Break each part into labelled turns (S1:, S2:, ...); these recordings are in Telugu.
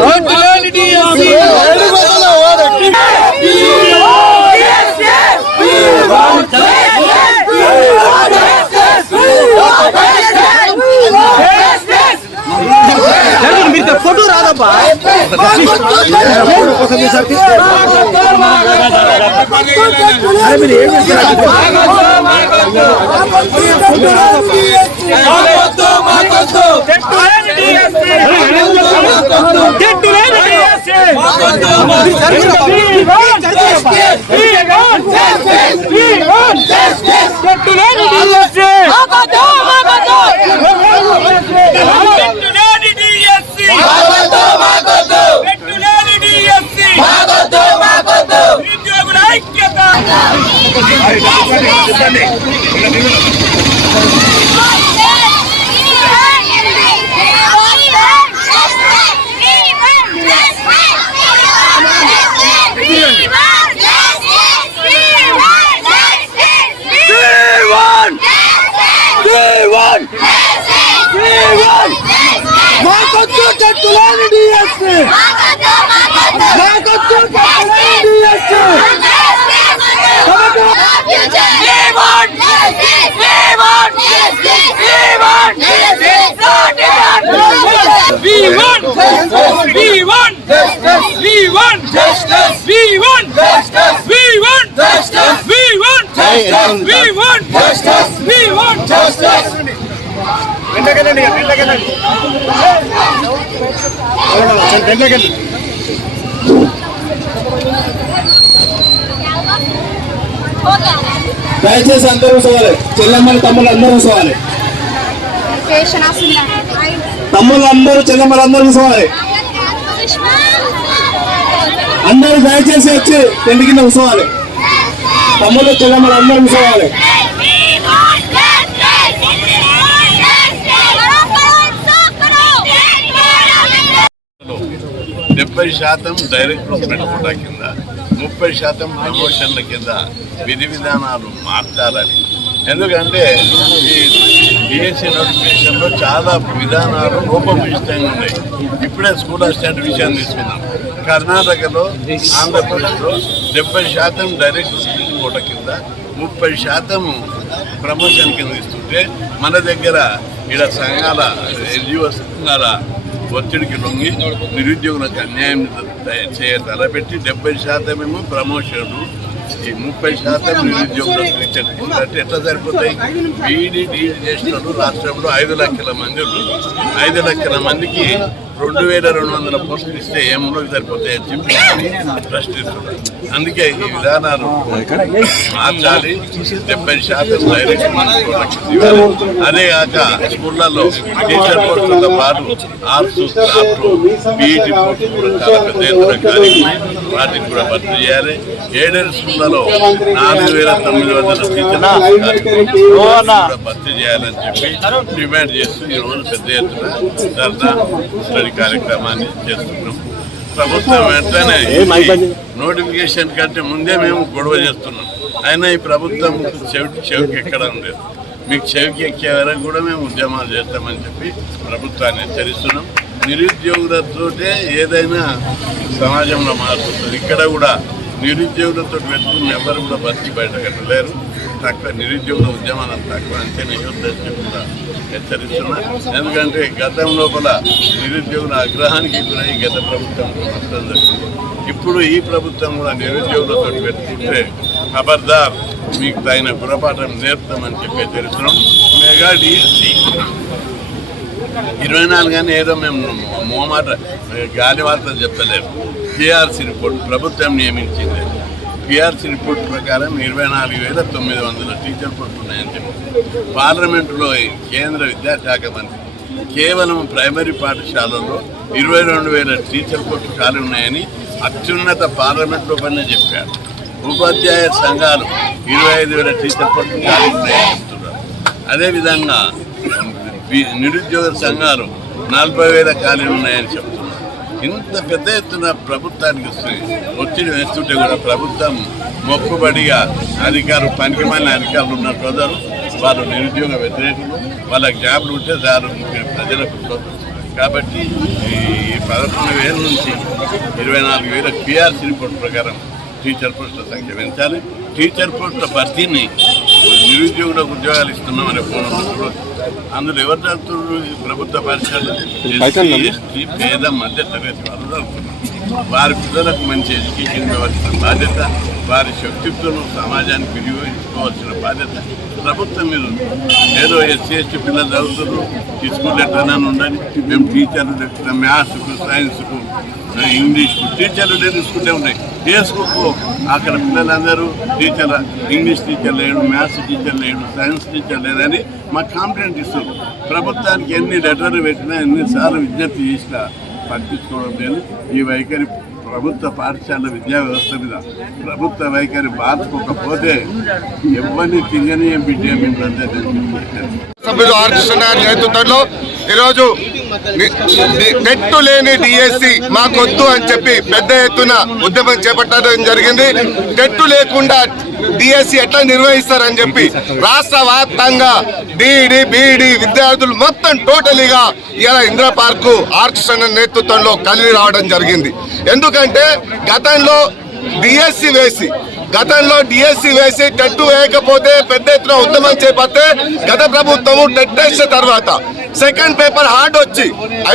S1: Let చెట్టులేని GST ಯಾಕತ್ತು GST
S2: We want justice. We want justice. We want justice. We want justice. We want justice. We want justice. We want justice. We want justice.
S3: దయచేసి అందరూ చూడాలి చెల్లెమ్మలు తమ్ముళ్ళు అందరూ చూడాలి తమ్ముళ్ళు అందరూ చెల్లెమ్మలు అందరూ చూడాలి అందరూ దయచేసి వచ్చి పెళ్ళి కింద కూర్చోవాలి. తమ్ముళ్ళు చెల్లెమ్మలు అందరూ కూర్చోవాలి
S4: డెబ్బై శాతం డైరెక్ట్ పెట్టుకోవడం కింద ముప్పై శాతం ప్రమోషన్ల కింద విధి విధానాలు మార్చాలని. ఎందుకంటే ఈ డిఎస్సి నోటిఫికేషన్లో చాలా విధానాలు రూపభూయిష్టంగా ఉన్నాయి. ఇప్పుడే స్కూల్ అసిస్టెంట్ విషయం తీసుకున్నాం కర్ణాటకలో ఆంధ్రప్రదేశ్లో డెబ్బై శాతం డైరెక్ట్ కోట కింద ముప్పై శాతం ప్రమోషన్ కింద ఇస్తుంటే మన దగ్గర ఇలా సంఘాల ఎన్జిఓ సంఘాల ఒత్తిడికి లొంగి నిరుద్యోగులకు అన్యాయం చేయ తలపెట్టి డెబ్బై శాతం ఏమో ప్రమోషన్లు ఈ ముప్పై శాతం నిరుద్యోగులకు ఇచ్చారు అంటే ఎట్లా సరిపోతాయి బీడీ డీడీ చేసిన రాష్ట్రంలో ఐదు లక్షల మంది ఉన్నారు. ఐదు లక్షల మందికి రెండు వేల రెండు వందల పోస్టులు ఇస్తే ఏమో సరిపోతాయి అని చెప్పి ప్రశ్నిస్తున్నారు అందుకే ఈ విధానాలు మార్చాలి. డెబ్బై శాతం డైరెక్ట్ అదే కాక స్కూళ్ళల్లో టీచర్ పోస్టులతో పాటు ఆర్ట్స్ క్రాఫ్ట్ బీఈటీ పోస్టులు కూడా చాలా పెద్ద ఎత్తున కార్యక్రమం వాటిని కూడా భర్తీ చేయాలి. ఏడేడు స్కూళ్ళలో నాలుగు వేల తొమ్మిది వందల టీచర్లు భర్తీ చేయాలని చెప్పి డిమాండ్ చేస్తూ ఈ రోజు పెద్ద ఎత్తున ధర్నా స్టడీ కార్యక్రమాన్ని చేస్తున్నాం. ప్రభుత్వం వెంటనే నోటిఫికేషన్ కంటే ముందే మేము గొడవ చేస్తున్నాం. అయినా ఈ ప్రభుత్వం చెవికి చెవికి ఎక్కడం లేదు. మీకు చెవికి ఎక్కే వరకు కూడా మేము ఉద్యమాలు చేస్తామని చెప్పి ప్రభుత్వాన్ని హెచ్చరిస్తున్నాం. నిరుద్యోగులతోటే ఏదైనా సమాజంలో మార్పు వస్తుంది. ఇక్కడ కూడా నిరుద్యోగులతో పెట్టుకుని ఎవరు కూడా బతికి బయట కట్టలేరు. తక్కువ నిరుద్యోగుల ఉద్యమాలను తక్కువ అంచనా ఇవ్వద్దని కూడా హెచ్చరిస్తున్నా. ఎందుకంటే గతం లోపల నిరుద్యోగుల ఆగ్రహానికి గురై గత ప్రభుత్వం నష్టం జరిగింది. ఇప్పుడు ఈ ప్రభుత్వం కూడా నిరుద్యోగులతో పెట్టుకుంటే ఖబర్దార్ మీకు తగిన గుణపాఠం నేర్పుతామని చెప్పి హెచ్చరిస్తున్నాం. Mega DSC. ఇరవై నాలుగు కానీ ఏదో మేము మోమాట గాలి వార్తలు చెప్తలేము పిఆర్సీ రిపోర్ట్ ప్రభుత్వం నియమించింది. పిఆర్సీ రిపోర్ట్ ప్రకారం ఇరవై నాలుగు వేల తొమ్మిది వందల టీచర్ పోస్టులు ఉన్నాయని చెప్పి పార్లమెంటులో కేంద్ర విద్యాశాఖ మంత్రి కేవలం ప్రైమరీ పాఠశాలలో ఇరవై రెండు వేల టీచర్ పోస్టులు ఖాళీ ఉన్నాయని అత్యున్నత పార్లమెంట్లో పని చెప్పారు. ఉపాధ్యాయ సంఘాలు ఇరవై ఐదు వేల టీచర్ పోస్టులు ఖాళీ ఉన్నాయని చెప్తున్నారు. అదేవిధంగా నిరుద్యోగ సంఘాలు నలభై వేల ఖాళీలు ఉన్నాయని చెప్తున్నారు. ఇంత పెద్ద ఎత్తున ప్రభుత్వానికి వస్తుంది ఒత్తిడి వేస్తుంటే కూడా ప్రభుత్వం మొక్కుబడిగా అధికారులు పనికి మాలిన అధికారులు ఉన్న ప్రజలు వారు నిరుద్యోగ వ్యతిరేకులు వాళ్ళకి జాబ్లు ఉంటే చాలు ప్రజలకు కాబట్టి ఈ పదకొండు వేల నుంచి ఇరవై నాలుగు వేల పిఆర్సీ రిపోర్ట్ ప్రకారం టీచర్ పోస్టుల సంఖ్య పెంచాలి. టీచర్ పోస్టుల భర్తీని నిరుద్యోగులకు ఉద్యోగాలు ఇస్తున్నామనే ఫోన్ అందులో ఎవరు చదువుతున్నారు ప్రభుత్వ ఎస్సీ, ఎస్టీ పేద మధ్య తరగతి వాళ్ళు చదువుతున్నారు వారి పిల్లలకు మంచి ఎడ్యుకేషన్ ఇవ్వాల్సిన బాధ్యత వారి శక్తిత్వం సమాజానికి వినియోగించుకోవాల్సిన బాధ్యత. ప్రభుత్వం మీద ఉంది. ఏదో ఎస్సీ ఎస్టీ పిల్లలు చదువుతున్నారు ఈ స్కూల్ ఎట్లనే ఉండాలి. మేము టీచర్లు చెప్తున్నాం మ్యాథ్స్కు సైన్స్కు ఇంగ్లీష్ టీచర్లు లేని స్కూల్లే ఉన్నాయి. ఏ స్కూల్కు అక్కడ పిల్లలందరూ టీచర్ ఇంగ్లీష్ టీచర్ లేడు మ్యాథ్స్ టీచర్ లేడు సైన్స్ టీచర్ లేదని మాకు కాంప్లైంట్ ఇస్తారు ప్రభుత్వానికి ఎన్ని లెటర్లు పెట్టినా ఎన్నిసార్లు విజ్ఞప్తి చేసినా పట్టించుకోవడం లేదు. ఈ వైఖరి ప్రభుత్వ పాఠశాల విద్యా వ్యవస్థ మీద ప్రభుత్వ వైఖరి మార్చుకోకపోతే ఎవరిని తింగని బిడ్డ మిమ్మల్ని
S5: సభ్యులు ఆర్ కృష్ణ నేతృత్వంలో ఈరోజు నెట్టు లేని డిఎస్సి మాకొద్దు అని చెప్పి పెద్ద ఎత్తున ఉద్యమం చేపట్టడం జరిగింది. నెట్టు లేకుండా డిఎస్సి ఎట్లా నిర్వహిస్తారని చెప్పి రాష్ట్ర వ్యాప్తంగా డిఈడి బిఈడి విద్యార్థులు మొత్తం టోటలీగా ఇలా ఇందిరా పార్క్ ఆర్ నేతృత్వంలో కలిగి రావడం జరిగింది. ఎందుకంటే గతంలో డిఎస్సి వేసి గతంలో డిఎస్సి వేసి టెట్టు వేయకపోతే పెద్ద ఎత్తున ఉద్యమం చేపడితే గత ప్రభుత్వము టెట్ వేసిన తర్వాత సెకండ్ పేపర్ హార్డ్ వచ్చి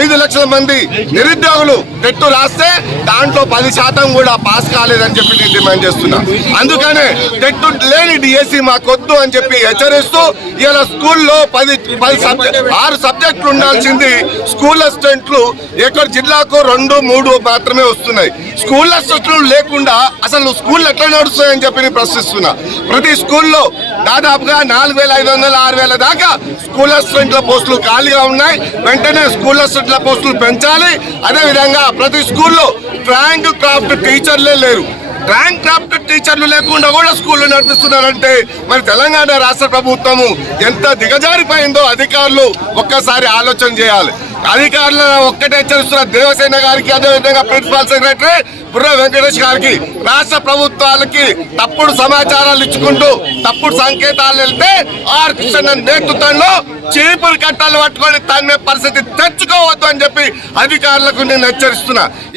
S5: ఐదు లక్షల మంది నిరుద్యోగులు పెట్టు రాస్తే దాంట్లో పది శాతం కూడా పాస్ కాలేదని చెప్పి నేను డిమాండ్ చేస్తున్నా. అందుకనే టెట్టు లేని డిఎస్సి మాకొద్దు అని చెప్పి హెచ్చరిస్తూ ఇలా స్కూల్లో పది పది సబ్జెక్ట్ ఆరు సబ్జెక్టులు ఉండాల్సింది స్కూల్ అసిస్టెంట్లు ఎక్కడ జిల్లాకు రెండు మూడు మాత్రమే వస్తున్నాయి. స్కూల్ అసిస్టెంట్లు లేకుండా అసలు స్కూల్ ఎట్లా నడుస్తాయని చెప్పి నేను ప్రశ్నిస్తున్నా. ప్రతి స్కూల్లో దాదాపుగా నాలుగు వేల ఐదు వందల ఆరు వేల దాకా స్కూల్ అసిస్టెంట్ల పోస్టులు ఖాళీగా ఉన్నాయి. వెంటనే స్కూల్ అసిస్టెంట్ల పోస్టులు పెంచాలి. అదేవిధంగా ప్రతి స్కూల్లో ట్రాంక్ క్రాఫ్ట్ టీచర్లే లేరు. డ్రాయింగ్ క్రాఫ్ట్ టీచర్లు లేకుండా కూడా స్కూళ్ళు నడిపిస్తున్నారంటే మరి తెలంగాణ రాష్ట్ర ప్రభుత్వము ఎంత దిగజారిపోయిందో అధికారులు ఒక్కసారి ఆలోచన చేయాలి. అధికారులు ఒక్కటే హెచ్చరిస్తున్న దేవసేన గారికి అదేవిధంగా ప్రిన్సిపల్ సెక్రటరీ బుర్ర వెంకటేష్ గారికి రాష్ట్ర ప్రభుత్వాలకి తప్పుడు సమాచారాలు ఇచ్చుకుంటూ తప్పుడు సంకేతాలు వెళ్తే ఆర్ కృష్ణ నేతృత్వంలో చీపులు కట్టాలు పట్టుకొని తన్నే పరిస్థితి తెచ్చుకోవద్దు అని చెప్పి అధికారులకు నేను హెచ్చరిస్తున్నా.